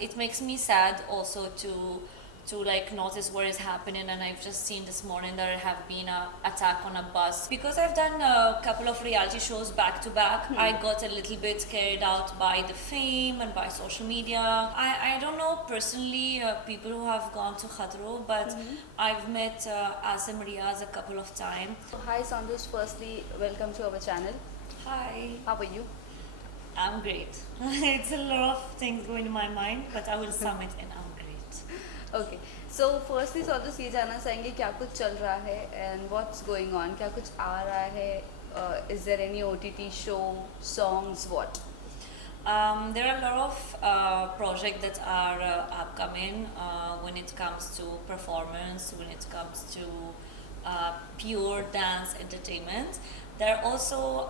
it makes me sad also to like notice what is happening. And I've just seen this morning that there have been a attack on a bus. Because I've done a couple of reality shows back to back, I got a little bit carried out by the fame and by social media. I don't know personally people who have gone to Khatro, but I've met Asim Riaz a couple of times. Hi Soundous, firstly welcome to our channel. Hi. How are you? I'm great. It's a lot of things going in my mind, but I will sum it in I'm great. Okay, so firstly Soundous ये जानना चाहेंगे क्या कुछ चल रहा है and what's going on, क्या कुछ आ रहा है, is there any OTT show, songs, what? There are a lot of projects that are upcoming when it comes to performance, when it comes to pure dance entertainment. There are also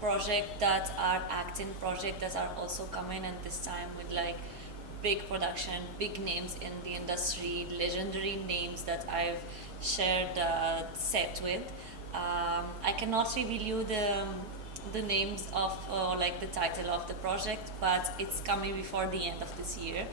projects that are acting projects that are also coming, and this time with like big production, big names in the industry, legendary names that I've shared set with. I cannot reveal you the names of like the title of the project, but it's coming before the end of this year.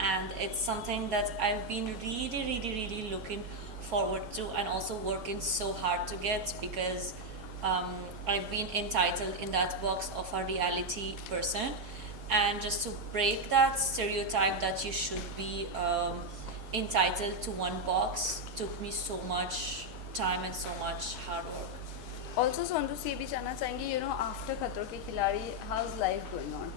And it's something that I've been really looking forward to, and also working so hard to get, because I've been entitled in that box of a reality person. And just to break that stereotype that you should be entitled to one box took me so much time and so much hard work. Also Soundous ये भी जानना चाहेंगे, you know, after खतरों के खिलाड़ी, how's life going on?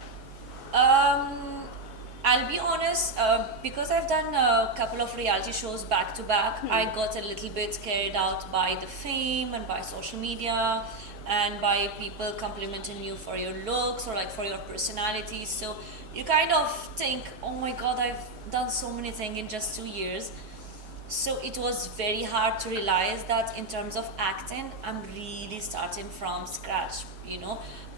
I'll be honest, because I've done a couple of reality shows back to back, I got a little bit carried out by the fame and by social media and by people complimenting you for your looks or like for your personality. So you kind of think, oh my god, I've done so many things in just 2 years. So it was very hard to realize that in terms of acting, I'm really starting from scratch, you know.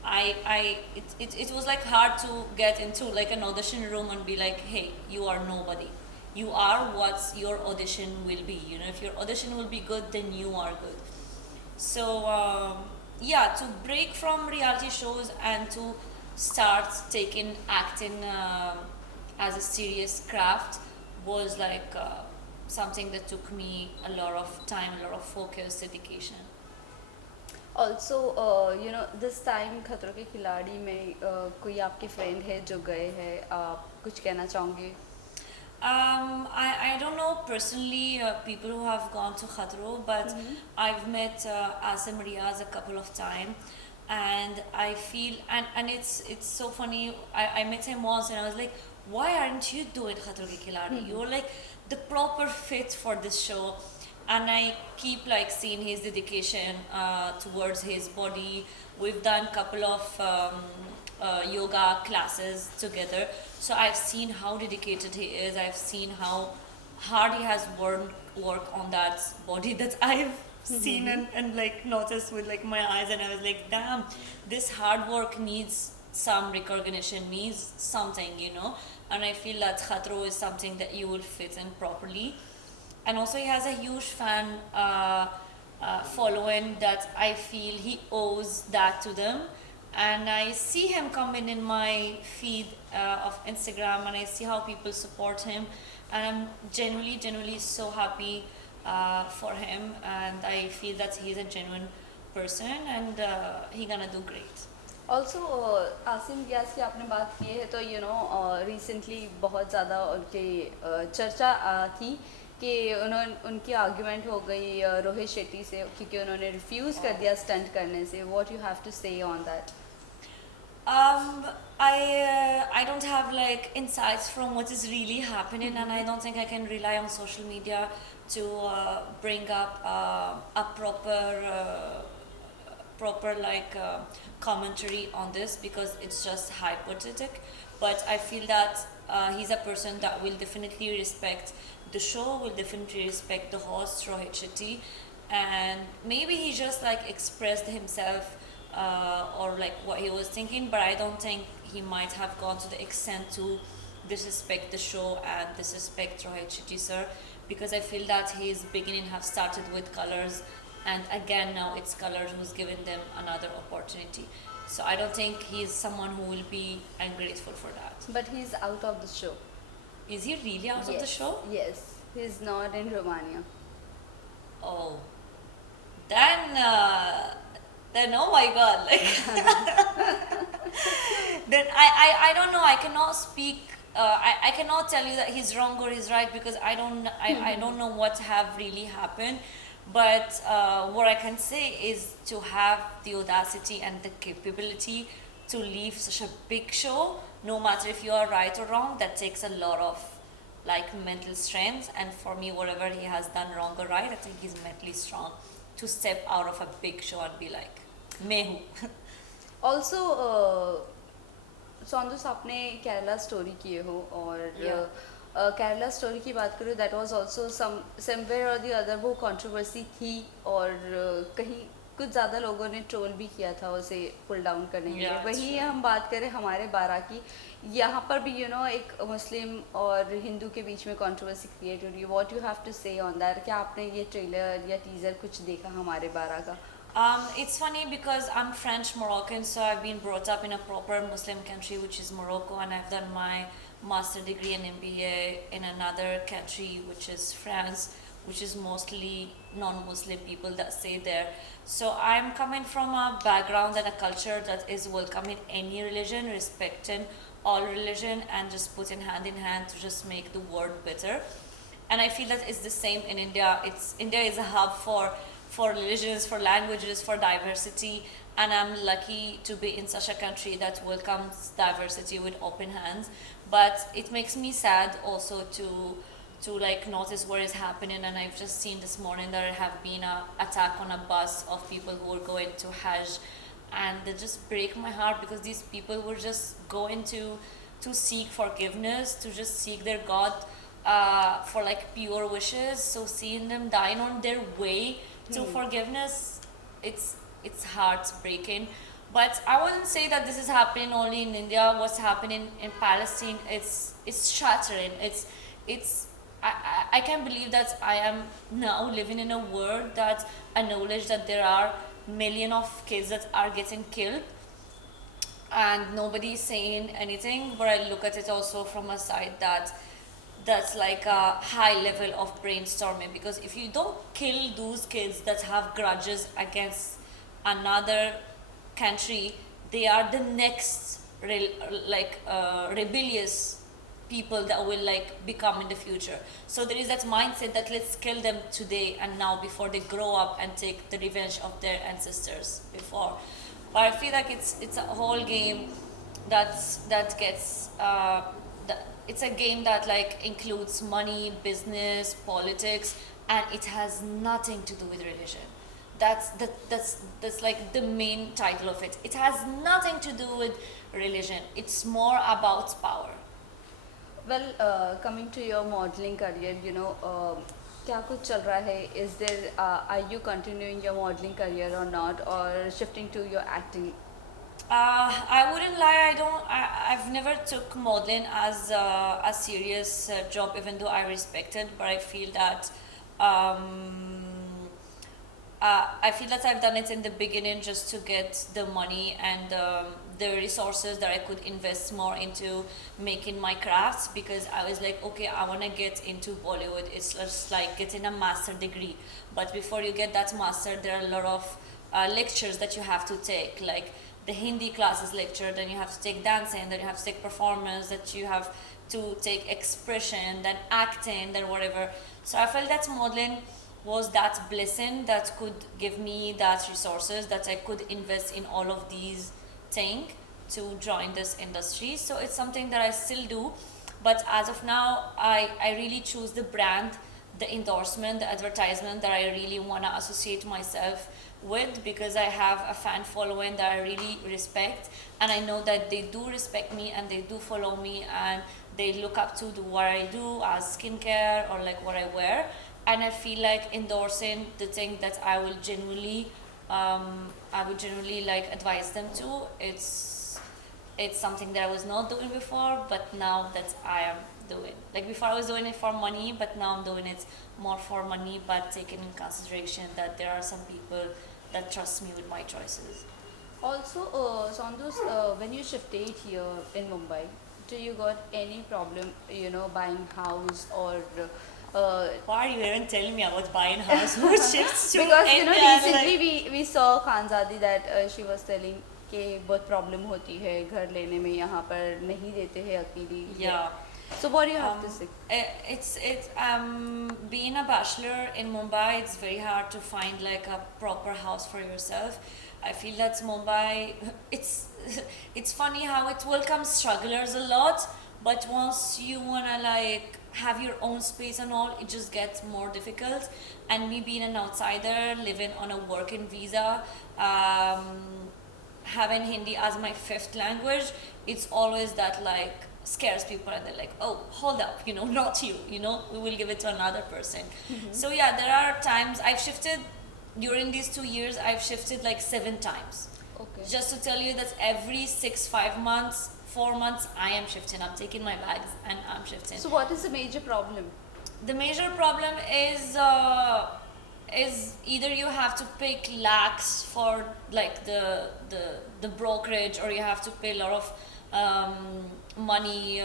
It was like hard to get into like an audition room and be like, hey, you are nobody. You are what your audition will be. You know, if your audition will be good, then you are good. So yeah, to break from reality shows and to start taking acting as a serious craft was like something that took me a lot of time, a lot of focus, dedication. Also you know, this time खतरों के खिलाड़ी में कोई आपके friend है जो गए हैं, आप कुछ कहना चाहोगे? I don't know personally people who have gone to Khatro, but I've met Asim Riaz a couple of times, and I feel and it's so funny. I met him once and I was like, why aren't you doing Khatron Ke Khiladi? You're like the proper fit for this show. And I keep like seeing his dedication towards his body. We've done a couple of yoga classes together, so I've seen how dedicated he is. I've seen how hard he has work on that body that I've seen and like noticed with like my eyes, and I was like, damn, this hard work needs some recognition, needs something, you know. And I feel that Khatro is something that you will fit in properly. And also he has a huge fan following that I feel he owes that to them. And I see him coming in my feed of Instagram, and I see how people support him, and I'm genuinely so happy for him, and I feel that he's a genuine person, and he gonna do great. Also Asim Riaz की आपने बात की है, तो you know recently बहुत ज़्यादा उनकी चर्चा थी कि उनकी आर्ग्यूमेंट हो गई रोहित शेट्टी से, क्योंकि उन्होंने रिफ्यूज़ कर दिया स्टंट करने से. व्हाट यू हैव टू से on that? I don't have like insights from what is really happening, and I don't think I can rely on social media to bring up a proper like commentary on this, because it's just hypothetical. But I feel that he's a person that will definitely respect the show, will definitely respect the host Rohit Shetty, and maybe he just like expressed himself or like what he was thinking, but I don't think he might have gone to the extent to disrespect the show and disrespect Rohit Shetty sir, because I feel that his beginning have started with Colors, and again now it's Colors who's given them another opportunity. So I don't think he's someone who will be ungrateful for that. But he's out of the show. Is he really out of the Yes, show? yes. He's not in Romania. Oh, then then oh my god, like then I don't know. I cannot speak. I cannot tell you that he's wrong or he's right because I don't know what have really happened. But what I can say is to have the audacity and the capability to leave such a big show, no matter if you are right or wrong, that takes a lot of like mental strength. And for me, whatever he has done wrong or right, I think he's mentally strong to step out of a big show and be like, मैं हूँ. Also सौंदस आपने Kerala story किए हो और Kerala story की बात करूँ that was also somewhere और द अदर वो कंट्रोवर्सी थी और कहीं कुछ ज़्यादा लोगों ने ट्रोल भी किया था उसे पुल डाउन करने के लिए वहीं हम बात करें हमारे बारह की यहाँ पर भी यू नो एक मुस्लिम और हिंदू के बीच में कंट्रोवर्सी क्रिएट हो रही है व्हाट यू हैव टू से ऑन दैट क्या आपने ये ट्रेलर या टीज़र कुछ देखा हमारे बारह का It's funny because I'm French Moroccan, so I've been brought up in a proper Muslim country, which is Morocco, and I've done my master degree and MBA in another country, which is France, which is mostly non-Muslim people that stay there. So I'm coming from a background and a culture that is welcoming any religion, respecting all religion, and just putting hand in hand to just make the world better. And I feel that it's the same in India. India is a hub for religions, for languages, for diversity, and I'm lucky to be in such a country that welcomes diversity with open hands. But it makes me sad also to like notice what is happening. And I've just seen this morning there have been a attack on a bus of people who were going to Hajj, and they just break my heart because these people were just going to seek forgiveness, to just seek their God for like pure wishes. So seeing them dying on their way to forgiveness, it's heartbreaking. But I wouldn't say that this is happening only in India. What's happening in Palestine, it's shattering. I can't believe that I am now living in a world that acknowledge that there are millions of kids that are getting killed and nobody is saying anything. But I look at it also from a side that's like a high level of brainstorming, because if you don't kill those kids that have grudges against another country, they are the next rebellious people that will like become in the future. So there is that mindset that let's kill them today and now before they grow up and take the revenge of their ancestors before. But I feel like it's a whole game that gets it's a game that like includes money, business, politics, and it has nothing to do with religion. That's like the main title of it. It has nothing to do with religion. It's more about power. Well, coming to your modeling career, you know, क्या कुछ चल रहा है? Is there are you continuing your modeling career or not, or shifting to your acting? I wouldn't lie. I've never took modeling as a serious job, even though I respect it. But I feel that I've done it in the beginning just to get the money and the resources that I could invest more into making my crafts, because I was like, okay, I want to get into Bollywood. It's just like getting a master degree. But before you get that master, there are a lot of lectures that you have to take, like the Hindi classes lecture, then you have to take dancing, then you have to take performance, that you have to take expression, then acting, then whatever. So I felt that modeling was that blessing that could give me that resources that I could invest in all of these things to join this industry. So it's something that I still do, but as of now, I really choose the brand, the endorsement, the advertisement that I really want to associate myself with, because I have a fan following that I really respect, and I know that they do respect me and they do follow me and they look up to what I do as skincare or like what I wear. And I feel like endorsing the thing that I would genuinely like advise them to. It's something that I was not doing before, but now that I am doing. Like before I was doing it for money, but now I'm doing it more for money, but taking in consideration that there are some people that trust me with my choices. Also, Soundous, when you shifted here in Mumbai, do you got any problem, buying house or Why are you even telling me about buying house? Who shifts to because India? And recently like, we saw Khanzadi that she was telling कि बहुत problem होती है घर लेने में यहाँ पर नहीं देते हैं अकेली yeah. So what do you have to Um, say? it's being a bachelor in Mumbai. It's very hard to find like a proper house for yourself. I feel that Mumbai. It's it's funny how it welcomes strugglers a lot, but once you wanna like have your own space and all, it just gets more difficult. And me being an outsider, living on a working visa, having Hindi as my fifth language, it's always that like scares people and they're like, oh, hold up, not you, we will give it to another person. So yeah, there are times I've shifted during these 2 years, I've shifted like 7 times. Okay. Just to tell you that every 5 months, 4 months, I am shifting. I'm taking my bags and I'm shifting. So what is the major problem? The major problem is either you have to pay lakhs for like the brokerage, or you have to pay a lot of money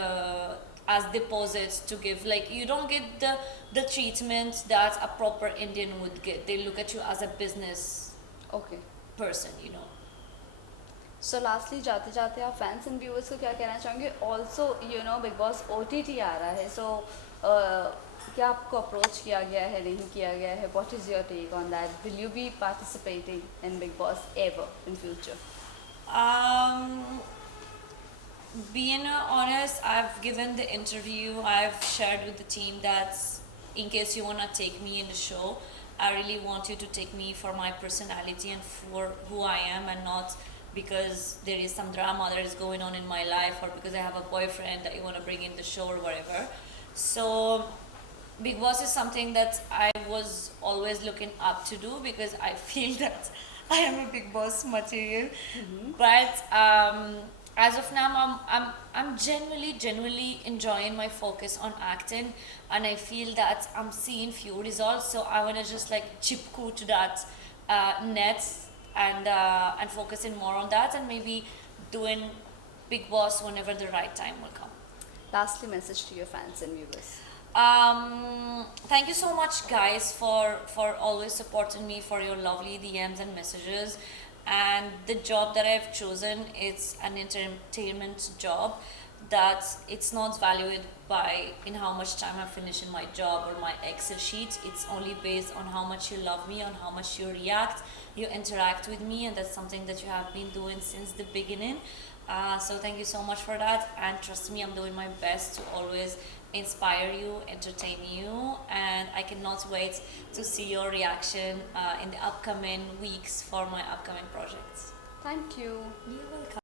as deposits to give. Like you don't get the treatment that a proper Indian would get. They look at you as a business Okay. person. So lastly, जाते जाते आप fans and viewers को क्या कहना चाहोंगे? Also, Big Boss OTT आ रहा है, so क्या आपको approach किया गया है, नहीं किया गया है? What is your take on that? Will you be participating in Big Boss ever in future? Being honest, I've given the interview, I've shared with the team that in case you want to take me in the show, I really want you to take me for my personality and for who I am, and not because there is some drama that is going on in my life, or because I have a boyfriend that you want to bring in the show or whatever. So Big Boss is something that I was always looking up to do, because I feel that I am a Big Boss material. But as of now, I'm genuinely enjoying my focus on acting, and I feel that I'm seeing few results. So I want to just like chipku to that net, and focusing more on that, and maybe doing Big Boss whenever the right time will come. Lastly, message to your fans and viewers. Thank you so much, guys, for always supporting me, for your lovely DMs and messages. And the job that I've chosen, it's an entertainment job, that it's not valued by in how much time I finish in my job or my Excel sheet. It's only based on how much you love me, on how much you react, you interact with me, and that's something that you have been doing since the beginning. So thank you so much for that, and trust me, I'm doing my best to always inspire you, entertain you, and I cannot wait to see your reaction in the upcoming weeks for my upcoming projects. Thank you. You're welcome.